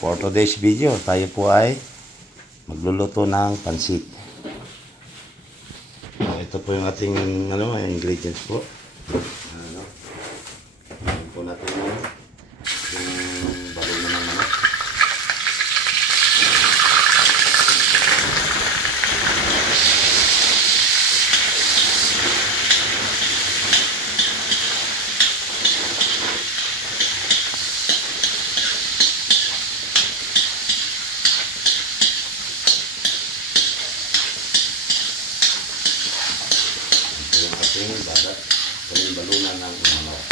For today's video, tayo po ay magluluto ng pansit. Ito po yung ating ingredients po. Ayan po natin yung balon na ng manok. Badat yung balunan ng manok.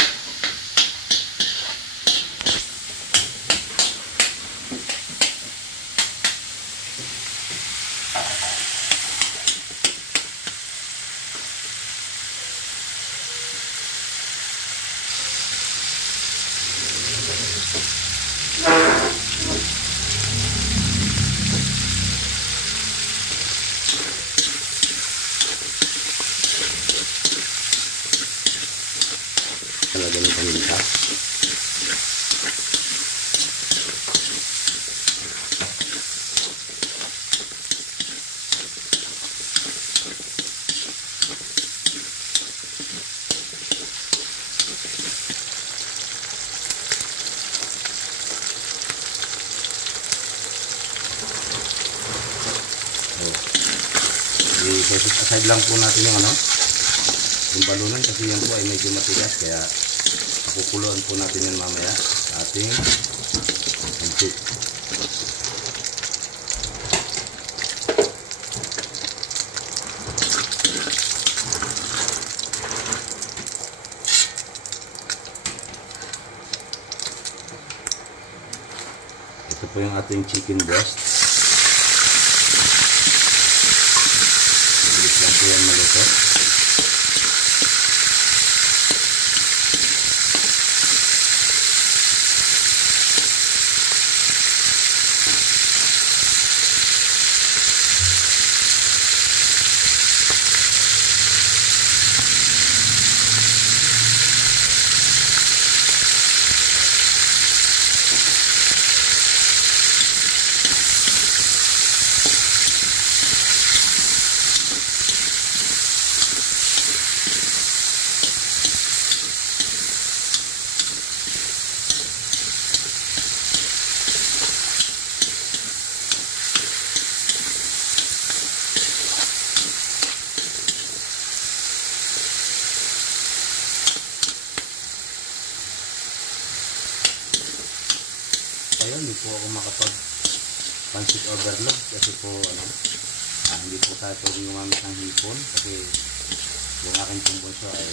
Lagyan ng paminta. I-set aside lang po natin yung yung balunan kasi yan po ay medyo matigas, kaya pakukuluan po natin yan mamaya sa ating pansit. Ito po yung ating chicken breast. Mabilis lang po yan maluto. Ayun, hindi po ako makapag pansit overload kasi po hindi po tayo pwedeng gumamit ng hipon kasi yung aking kumbunso ay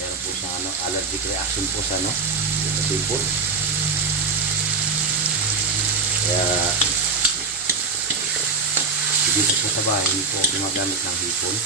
meron po siyang allergic reaction po sa sa hipon. Kaya dito po sa bahay hindi po ako gumagamit ng hipon.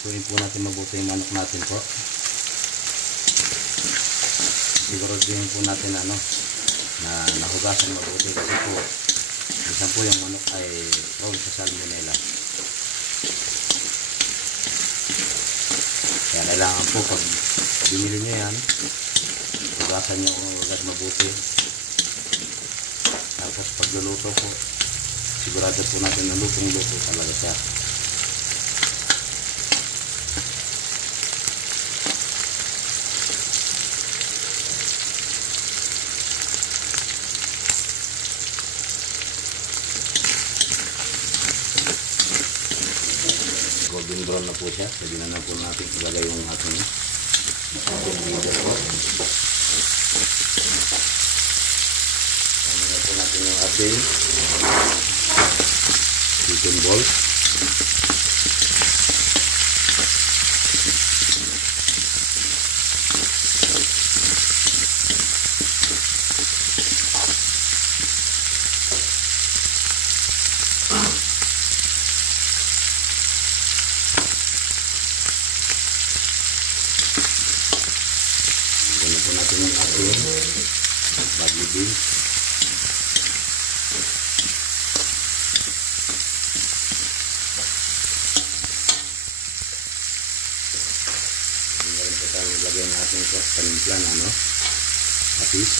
Ituloy po natin mabuti yung manok natin po. Siguraduhin po natin na nahugasan mabuti kasi po minsan po yung manok ay prone sa salmonella. Kaya kailangan po pag binili nyo yan, hugasan nyo agad mabuti. Tapos pagluluto po, sigurado po natin na lutong-luto talaga siya. Golden brown na po siya. Pwede na po natin ilagay yung ating liver po. Ano na po natin yung ating chicken balls. Ganun po natin yung ating bagyo beans. Ngayon po tayo maglagay natin sa panimplan, patis.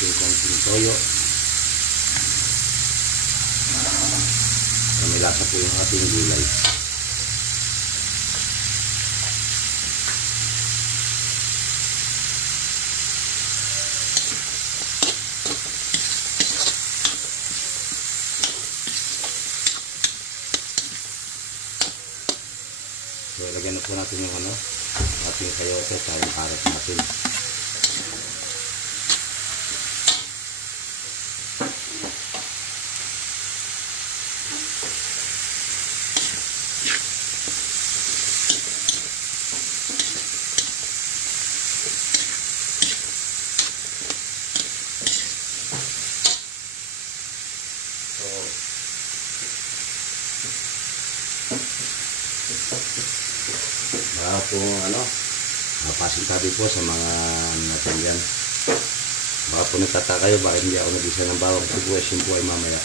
Konting toyo. May lasa po yung ating gulay. So, ilagyan na po natin yung ating sayote at yung karat natin. Po pasintabi po sa mga natin yan. Baka po nagtataka kayo bakit hindi ako nag-isa ng bawang sibuyas. Yun po ay mamaya.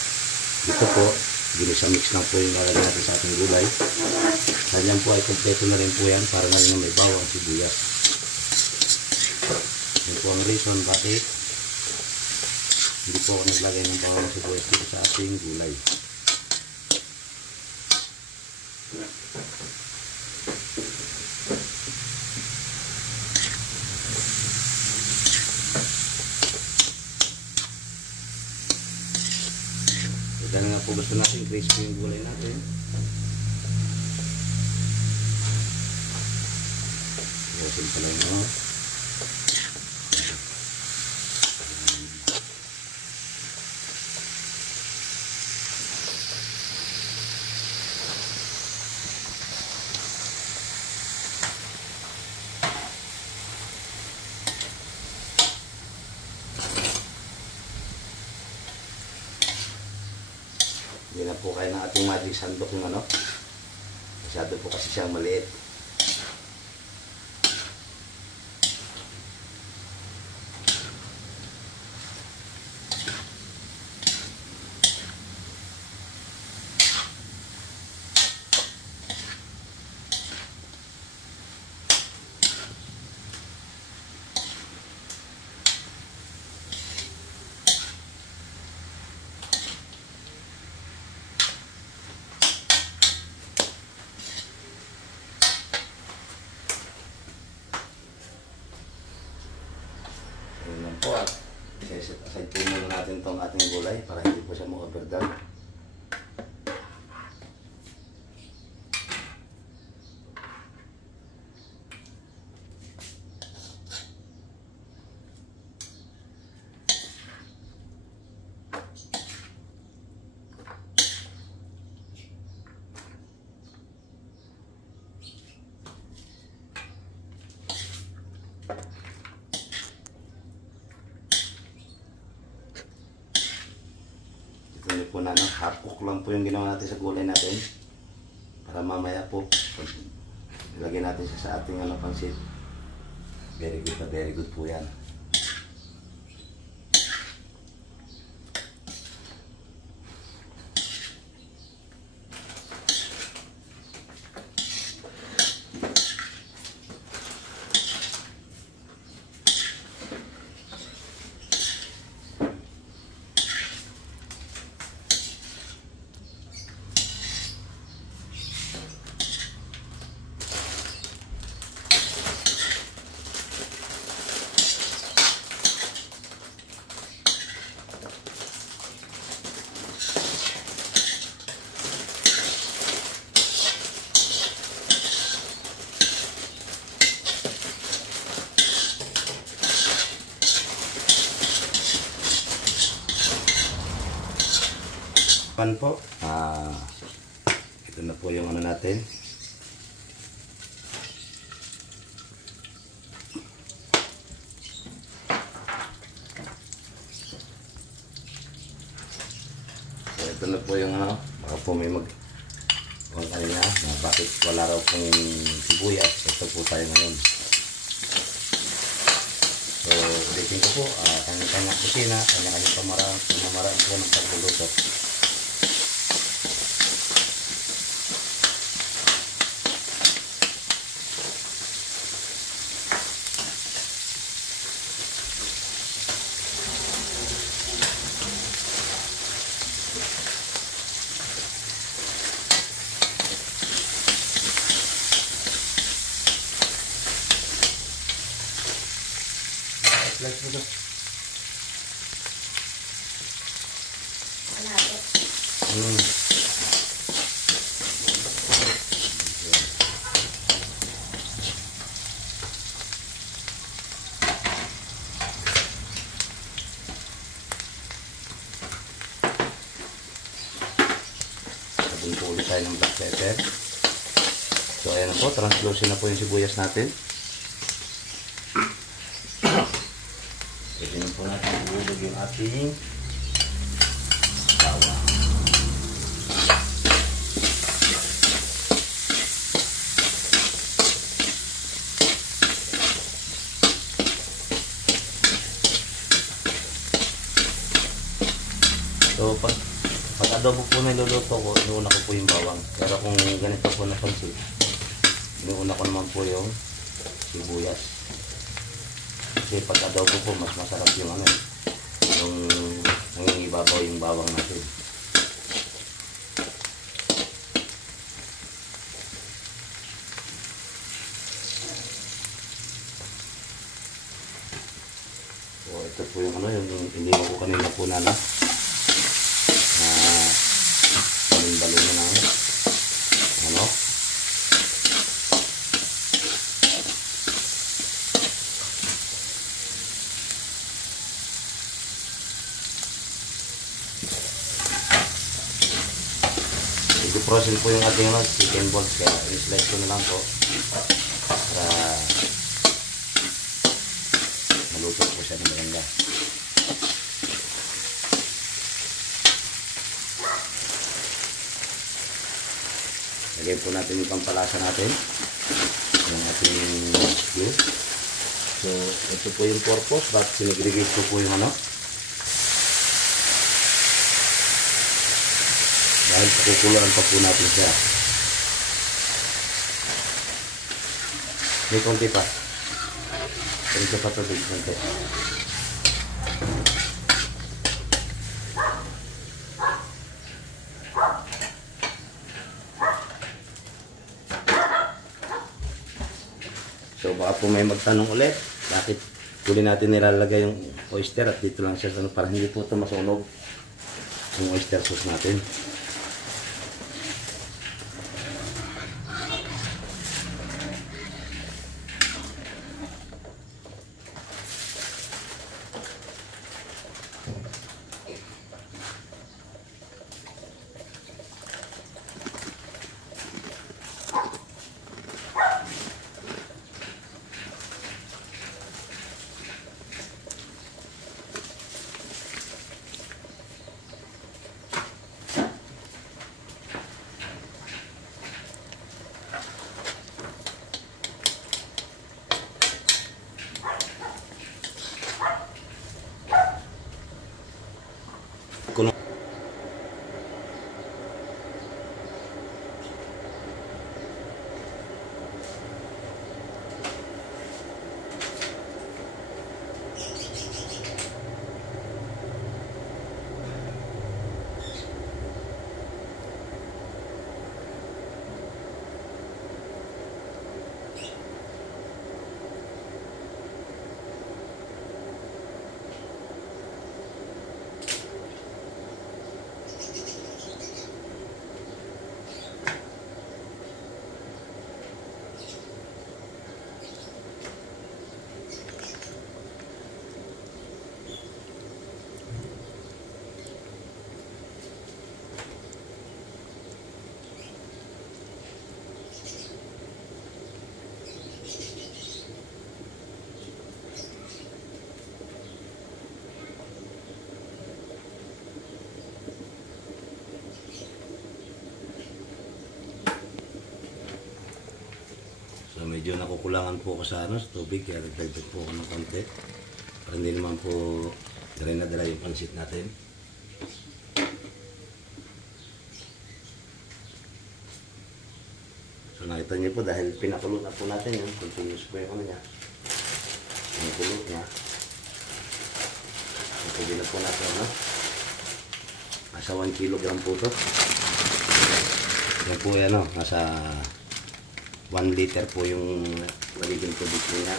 Dito po ginisa mix lang po yung lalagyan natin sa ating gulay. Kanyan po ay kompleto na rin po yan para na rin may bawang sibuyas. Yun po ang reason bakit hindi po ako naglagay ng bawang sibuyas dito sa ating gulay. Dahil nga po gusto natin crispy yung gulay natin. Iwasin pala yung hindi na po kaya ng ating magic sandok yung masyado po kasi siyang maliit. Ayan po at set aside po muna natin itong ating gulay para hindi po siya mag-overdone. Ito po na half cook lang po yung ginawa natin sa gulay natin para mamaya po ilagay natin siya sa ating pansit. Very good po yan. pan po. Ito na po yung ano natin. So, ito na po yung ano. Baka po may kung kanina na bakit wala raw pong sibuyas. Ito po tayo ngayon. So, ulitin ko po, kanya-kanya kusina, kanya-kanya pamamaraan po ng pagluluto. Like mo ito. Sabon po ulit tayo ng black pepper. So ayan na po, translucent na po yung sibuyas natin. Pwede na po natin ihulog yung ating bawang. So pag adobo po na iluluto ko, inuuna ko po yung bawang. Pero kung ganito po na pansit, inuuna ko naman po yung sibuyas. Kasi pag adobo po, mas masarap yung ano, yung nangingibabaw yung bawang natin. So ito po yung ano, yung iniwan ko kanina po na balon-balon na ng ano. I-frozen po yung ating chicken balls, kaya i-slice ko na lang po para maluto po siya ng maganda. Lagyan po natin yung pampalasa natin, yung ating stew. So ito po yung purpose bakit sinigregate ko po yung ano, dahil pakukuluan pa po natin siya. May konti pa. Konti pa ito. Konti. So baka po may magtanong ulit, bakit huli natin nilalagay yung oyster at dito lang siya para hindi po ito masunog yung oyster sauce natin. So medyo nakukulangan po ako sa sa tubig, kaya nagdagdag po ako ng konti. Para hindi naman po dry na dry yung pansit natin. So nakita niyo po dahil pinakulot na po natin yun, continuous po yung ano niya. Yung kulot niya. So pwede na po natin nasa 1 kilogram po ito. Yan po yan nasa 1 liter po yung magiging tubig niya.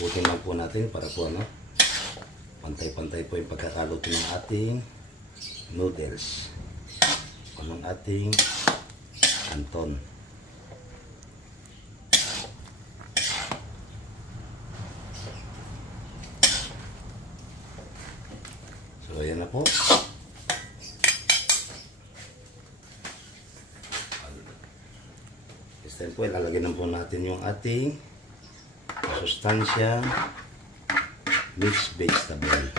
Putin lang po natin para po pantay-pantay po yung pagkakaluto ng ating noodles o ng ating canton. So ayan na po. This time po ilalagay na po natin yung ating sustansya mixed vegetable.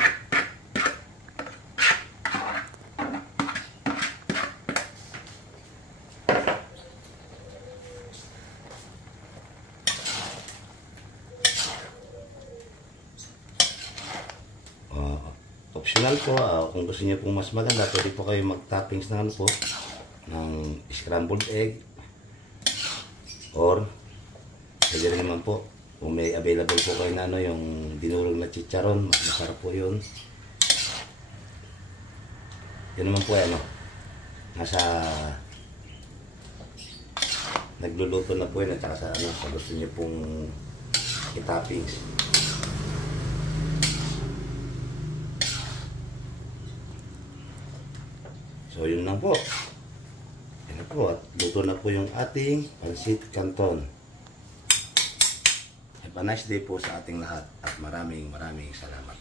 Optional po, kung gusto niyo pong mas maganda, pwede po kayo mag-toppings ng ng scrambled egg, or pwede rin naman po kung may available po kayo na yung dinurog na chicharon, mas masarap po yun. Yun naman po nasa nagluluto na po yun at saka sa sa gusto niyo pong i-toppings. So yun lang po. Yan na po at luto na po yung ating pansit canton. Have a nice day po sa ating lahat at maraming salamat.